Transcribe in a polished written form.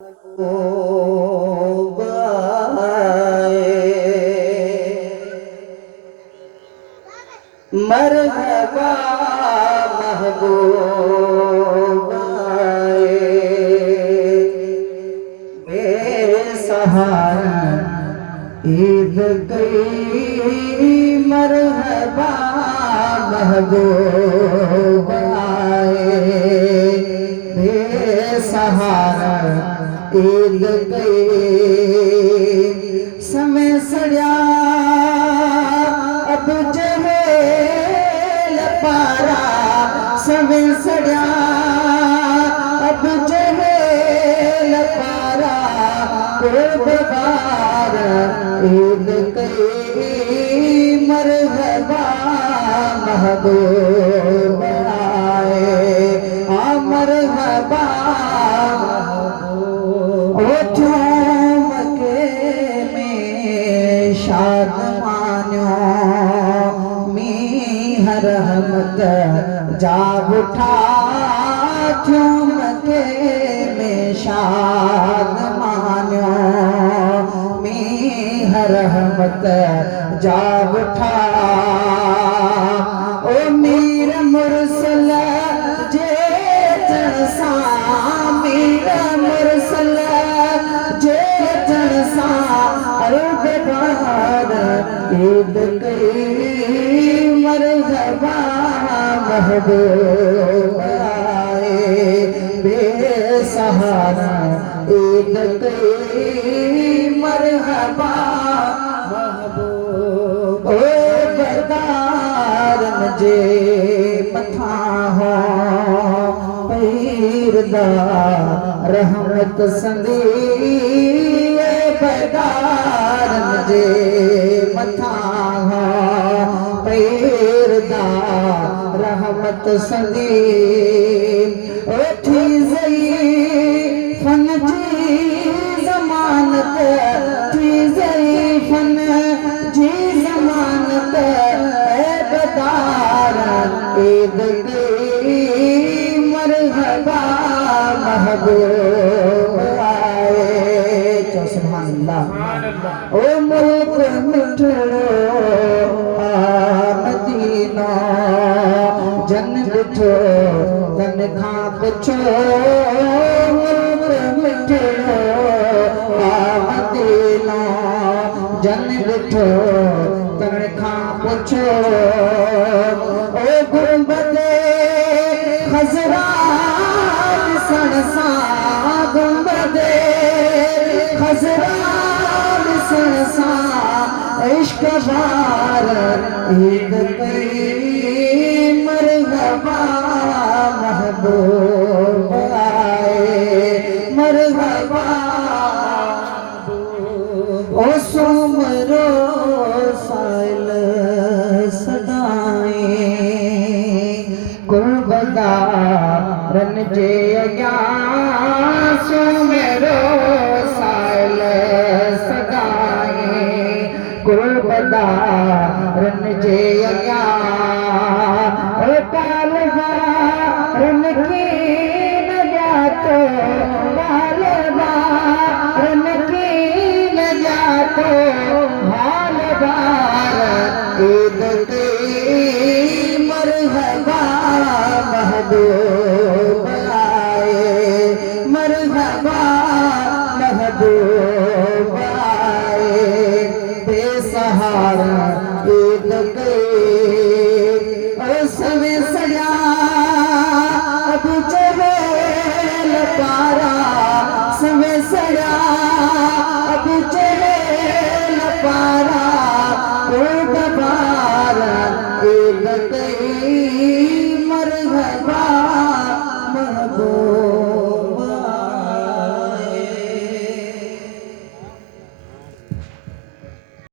मरहबा महबूब बेसहारा ईद गई। मरहबा महबूब बेसहारा ईद गई। समय सड़िया अब जहेल पारा, समय सड़िया अब जहेल पारा। कुर्बान ईद गई। मरहबा महबूब मरहबा शाद मान्यो मीह रहमत जाग उठा। झूम के में शाद मान्यो मीह रहमत जाग उठा। ओ मीर मुरसल जे जनसा, मीर मुरसल जे जनसा ईद गई। मरहबा महबूब बेसहारा ईद गई। मरहबा महबूब ओ बदारन जे मथा हो पीरदा रहमत संदी। बदारन जे मथा पैरदा रहमत संदी। थी ज़ई फन जी ज़मानत, थी ज़ई फन जी ज़मानत। बदारन ईद गई। मरहबा महबूब ओ मुल्क मिठड़ो मदीना जन ॾिठो तन खां पुछो। मुल्क मिठड़ो मदीना जन ॾिठो तन खां पुछो। ओ गुंबद खज़रा ॾिसण सां, गुंबद खज़रा इश्क बार ईद गई। मरहबा महबूब मरहबा ओ सुमरो साइल सदाएं। कुर्बदारन जे अॻियां सुमरो साइल कुर्बदारन जे अॻियां। कालवारन खे